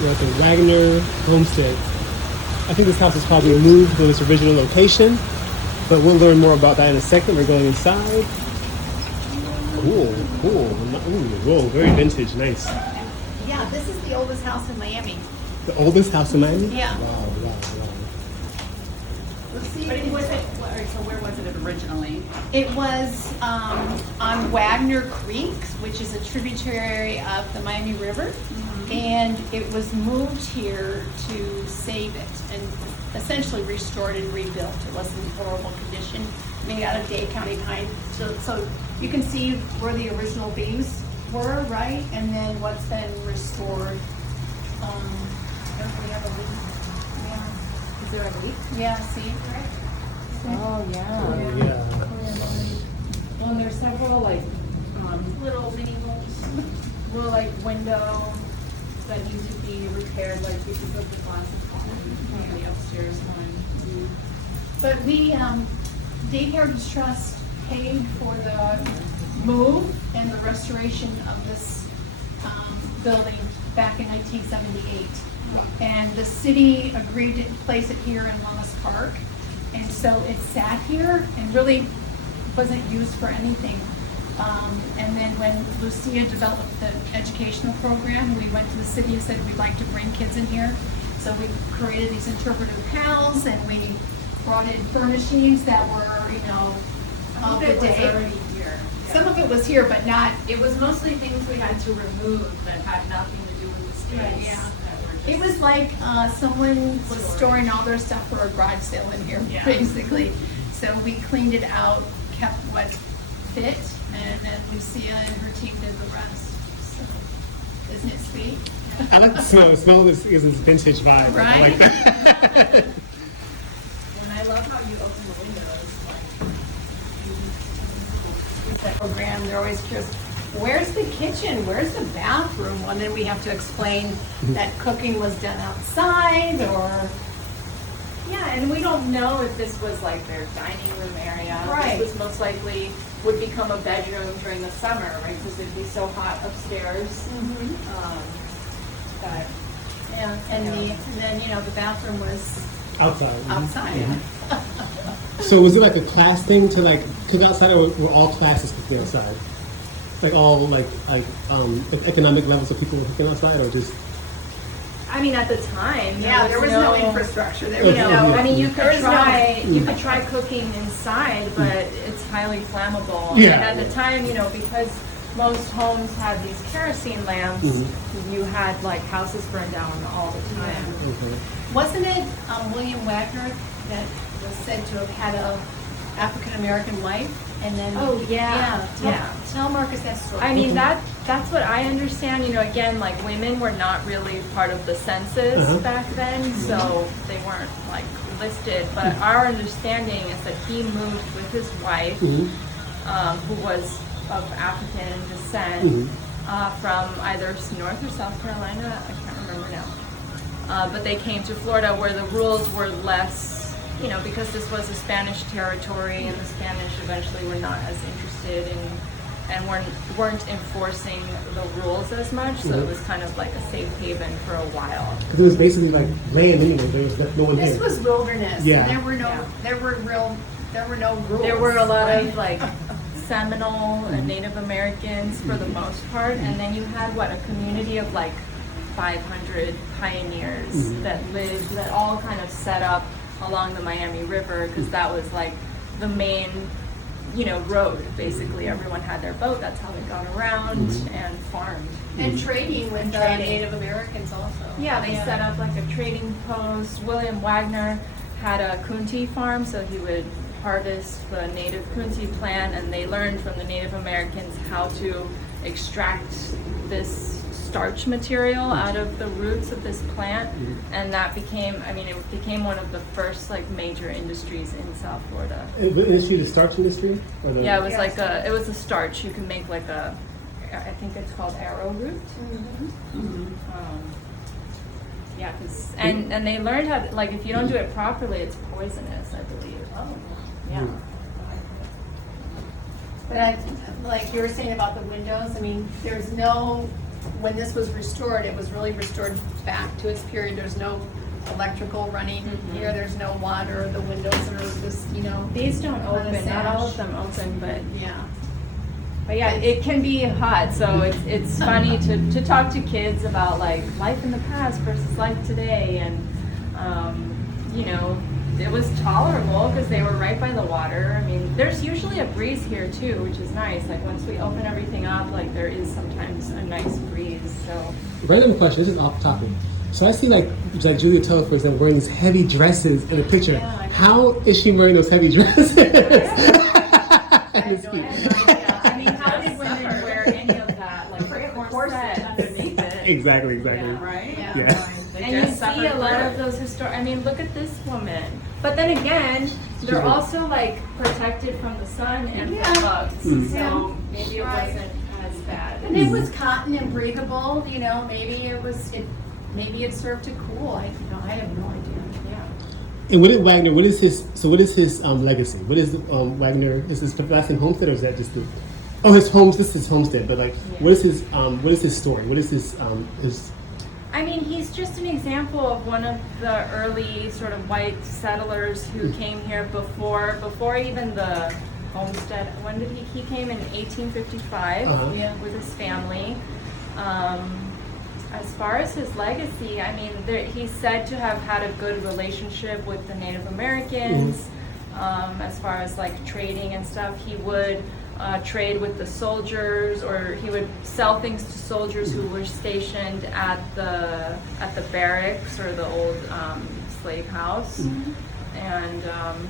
We're at the Wagner Homestead. I think this house is probably moved from its original location, but we'll learn more about that in a second. We're going inside. Cool, cool. Ooh, whoa, very vintage, nice. Yeah, this is the oldest house in Miami. The oldest house in Miami? Yeah. Wow, wow, wow. Let's see. But it was it, so where was it originally? It was on Wagner Creek, which is a tributary of the Miami River. And it was moved here to save it and essentially restored and rebuilt. It wasn't in horrible condition. Made out of Dade County pine. So you can see where the original beams were, right? And then what's been restored. Don't we have a leak? Yeah. Is there a leak? Yeah, see, right? Oh, yeah. Oh, yeah. Well, and there's several like Little mini holes. little like window that need to be repaired, like because of the glass is falling on the upstairs one. But we, Dade Heritage Trust paid for the move and the restoration of this building back in 1978. And the city agreed to place it here in Lummis Park. And so it sat here and really wasn't used for anything. And then when Lucia developed the educational program, we went to the city and said we'd like to bring kids in here. So we created these interpretive pals and we brought in furnishings that were, of the day. Some of it was here, but not. It was mostly things we had to remove that had nothing to do with the space. Yeah. That were just It was like someone was storing all their stuff for a garage sale in here, Yeah. basically. So we cleaned it out, kept what fit, and then Lucia and her team did the rest. So, isn't it sweet? I like the smell. The smell is this vintage vibe. I like Right? that. And I love how you open the windows. That program, they're always curious, where's the kitchen? Where's the bathroom? And then we have to explain that cooking was done outside or. Yeah, and we don't know if this was like their dining room area. Right. This was most likely would become a bedroom during the summer, right? Because it'd be so hot upstairs. That Yeah, and then, the bathroom was Outside. outside. So was it like a class thing to like cook outside, or were all classes cooking outside? Like all economic levels of people were cooking outside, or just? I mean, at the time, Yeah, there was no infrastructure. There was no. I mean, you There could was try you could try cooking inside, but it's highly flammable. Yeah. And at the time, because most homes had these kerosene lamps, you had like houses burned down all the time. Okay. Wasn't it William Wagner that was said to have had a African American wife, and then? Oh, yeah. Tell Marcus that story. I mean, that's what I understand. Again, like women were not really part of the census back then, so they weren't like listed. But our understanding is that he moved with his wife, who was of African descent, from either North or South Carolina. I can't remember now. But they came to Florida where the rules were less. Because this was a Spanish territory, and the Spanish eventually were not as interested in and weren't enforcing the rules as much, so it was kind of like a safe haven for a while. Because it was basically like land anyway. There was no one This there. was wilderness. Yeah. And there were no rules. There were a lot right? of like Seminole and Native Americans for the most part, and then you had a community of like 500 pioneers that all kind of set up along the Miami River, because that was like the main road. Basically everyone had their boat, that's how they got around and farmed. And trading with Trading. Native Americans also. Yeah, they set up like a trading post. William Wagner had a kunti farm, so he would harvest the native kunti plant, and they learned from the Native Americans how to extract this starch material out of the roots of this plant, and that became, it became one of the first like major industries in South Florida. The industry, the starch industry? Or the, Yeah, it was it was a starch. You can make like I think it's called arrowroot. Yeah, and they learned how to, like, if you don't do it properly, it's poisonous, I believe. Oh. Yeah. But like you were saying about the windows, there's no when this was restored, it was really restored back to its period. There's no electrical running here, there's no water, the windows are just, These don't on a open, not all of sash. them open, but Yeah. it can be hot, so it's funny to talk to kids about like life in the past versus life today, and it was tolerable because they were right by the water. I mean, there's usually a breeze here too, which is nice. Like once we open everything up, like there is sometimes a nice breeze. So Random question. This is off topic. So I see like Julia Teller, for example, wearing these heavy dresses in the picture. Yeah, I know. How is she wearing those heavy dresses? I have no idea. I mean, how did women wear any of that? Like corset underneath it. Exactly. Right? Yeah. And you see a lot of those I mean, look at this woman. But then again, they're also like protected from the sun and Yeah. from bugs. Mm. So maybe it Right. wasn't as bad. And it was cotton and breathable, maybe it served to cool. I have no idea. Yeah. And what is his legacy? What is Wagner? Is his last name Homestead, or is that just this is Homestead, but like, what is his story? What is his I mean, he's just an example of one of the early sort of white settlers who came here before even the Homestead. When did he came in 1855 Yeah. with his family. As far as his legacy, I mean, he's said to have had a good relationship with the Native Americans. As far as like trading and stuff, he would trade with the soldiers, or he would sell things to soldiers who were stationed at the barracks or the old slave house. And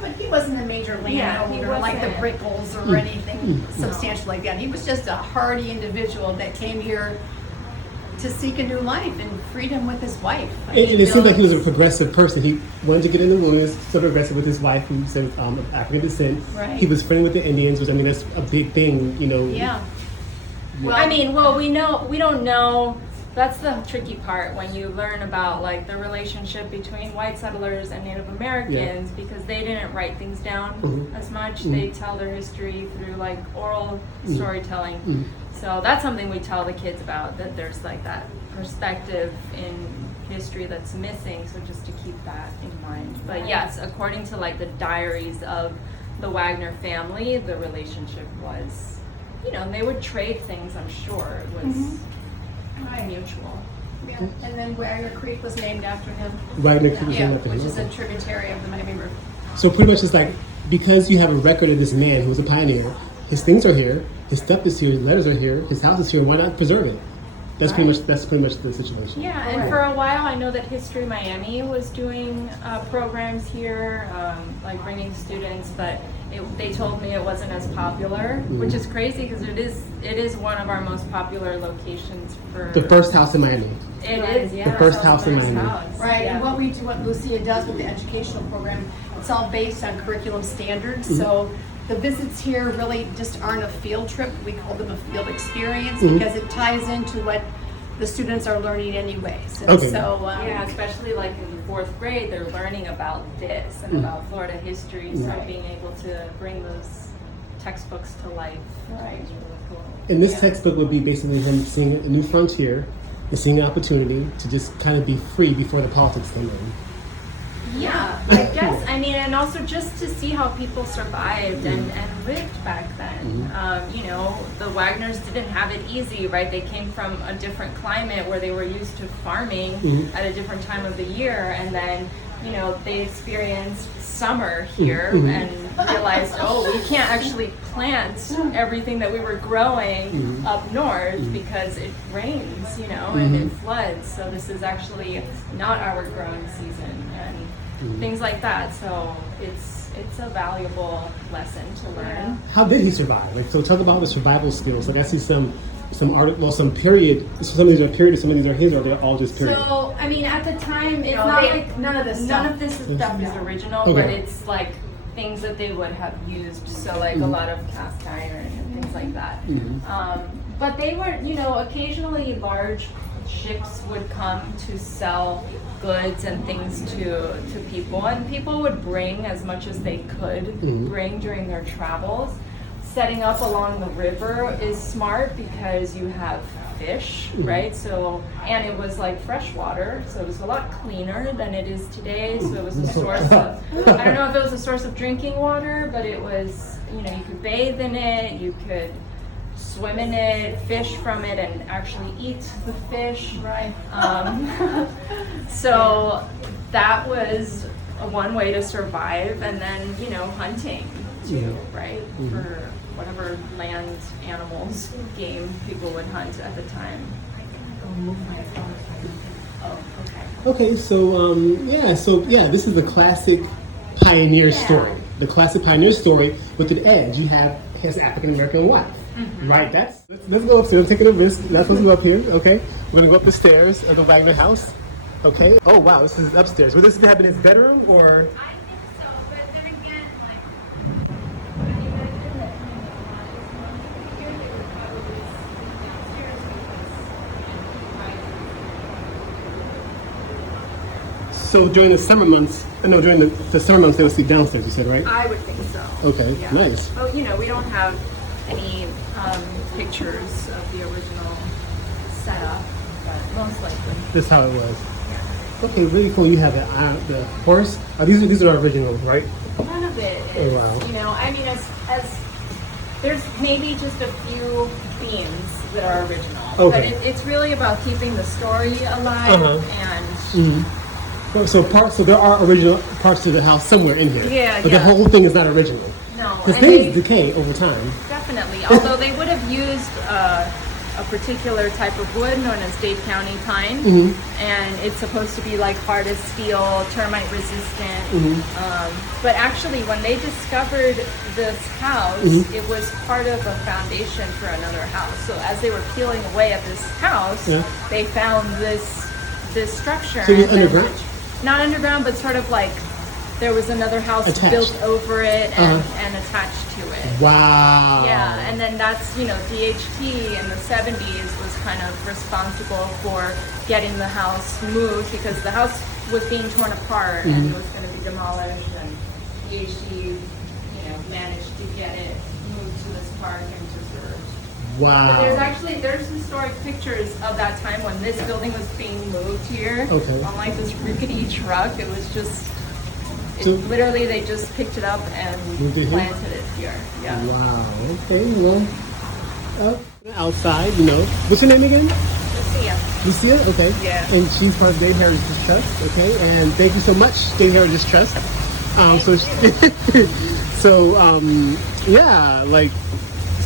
But he wasn't a major Yeah, he landowner like the wasn't. Brickles or anything substantial like that. He was just a hardy individual that came here to seek a new life and freedom with his wife. And it seemed like he was a progressive person. He wanted to get in the wilderness, sort of progressive with his wife, who was of African descent. Right. He was friendly with the Indians, which that's a big thing, Yeah. Well, I mean, we don't know. That's the tricky part when you learn about like the relationship between white settlers and Native Americans, because they didn't write things down as much. They tell their history through like oral storytelling. So that's something we tell the kids about, that there's like that perspective in history that's missing. So just to keep that in mind. But yes, according to like the diaries of the Wagner family, the relationship was, they would trade things, I'm sure. It was mutual. yeah. And then Wagner Creek was named after him. Wagner Creek was Yeah, named after him. which is a tributary of the Miami River. So pretty much it's like, because you have a record of this man who was a pioneer, his things are here, his stuff is here, his letters are here, his house is here, why not preserve it? That's pretty much the situation. Yeah, and for a while I know that History Miami was doing programs here, like bringing students, but they told me it wasn't as popular, which is crazy because it is one of our most popular locations for The first house in Miami. It is, yeah. The first house in Miami. Right, Yeah. and what Lucia does with the educational program, it's all based on curriculum standards. So the visits here really just aren't a field trip. We call them a field experience because it ties into what the students are learning anyways. And Okay. so, Yeah, especially like in the 4th grade, they're learning about this and about Florida history, so being able to bring those textbooks to life is really cool. And this textbook would be basically him seeing a new frontier and seeing an opportunity to just kind of be free before the politics came in. Yeah, I guess. I mean, and also just to see how people survived and lived back then. The Wagners didn't have it easy, right? They came from a different climate where they were used to farming at a different time of the year, and then, they experienced summer here and realized, we can't actually plant everything that we were growing up north because it rains, and it floods. So this is actually not our growing season. And things like that. So it's a valuable lesson to learn. How did he survive? Like, so talk about the survival skills. Like, I see some some period. Some of these are period, some of these are his, or they're all just period. So I mean, at the time, it's No, not they- like none of this stuff is original, Okay. but it's like things that they would have used. So like a lot of cast iron and things like that. But they were, occasionally large ships would come to sell goods and things to people, and people would bring as much as they could bring during their travels. Setting up along the river is smart because you have fish, right? So, and it was like fresh water, so it was a lot cleaner than it is today. So it was a source of, I don't know if it was a source of drinking water, but it was, you could bathe in it, you could swim in it, fish from it, and actually eat the fish, right? So that was one way to survive, and then, hunting too, right? For whatever land animals, game people would hunt at the time. Oh, okay. Okay, so this is the classic pioneer story. The classic pioneer story with an edge. You have his African American wife, right? Let's go upstairs. I'm taking a risk. Not supposed to go up here. Okay, we're gonna go up the stairs of the Wagner house. Okay. Oh wow, this is upstairs. Will this happen in his bedroom or? I think so, but then again, when you mentioned that here they would probably sleep downstairs because So during the summer months, during the summer months they would sleep downstairs. You said, right? I would think so. Okay, Yeah. nice. Oh, we don't have any pictures of the original setup, but most likely. This is how it was. Okay, really cool. You have the horse. These are original, right? None of it is, Oh, wow. as there's maybe just a few themes that are original, Okay. but it's really about keeping the story alive and So there are original parts to the house somewhere in here. Yeah, But yeah. the whole thing is not original. no, Because and things decay over time. definitely. Although they would have used a particular type of wood known as Dade County pine, and it's supposed to be like hard as steel, termite resistant. But actually, when they discovered this house, it was part of a foundation for another house. So as they were peeling away at this house, they found this structure. So it was and then- underground? Not underground, but sort of like there was another house Attached. built over it and attached to it. Wow. Yeah, and then that's, DHT in the 70s was kind of responsible for getting the house moved because the house was being torn apart and was going to be demolished, and DHT, managed to get it moved to this park and preserved. Wow. But there's historic pictures of that time when this building was being moved here. Okay. On like this rickety truck. It was just, literally they just picked it up and Moved it here? planted it here. Yeah. Wow. Okay. Well, outside, What's your name again? Lucia. Lucia. Okay. Yeah. And she's part of Dade Heritage Trust. Okay. And thank you so much, Dade Heritage Trust.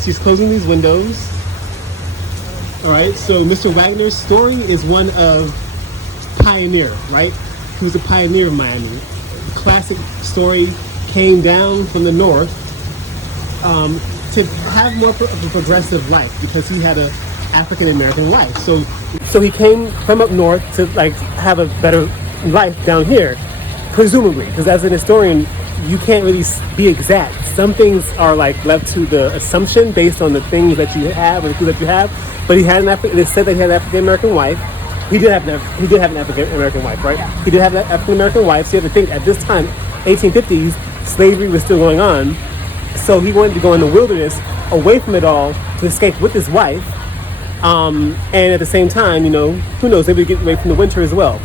She's closing these windows. All right. So Mr. Wagner's story is one of pioneer, right? He was a pioneer of Miami. The classic story came down from the north to have more of a progressive life because he had a African American wife. So he came from up north to have a better life down here, presumably, because as an historian, you can't really be exact. Some things are left to the assumption based on the things that you have or the food that you have. But it is said that he had an African American wife. He did have an African American wife, right? Yeah. He did have an African American wife. So you have to think at this time, 1850s, slavery was still going on. So he wanted to go in the wilderness away from it all to escape with his wife. And at the same time, who knows, maybe get away from the winter as well.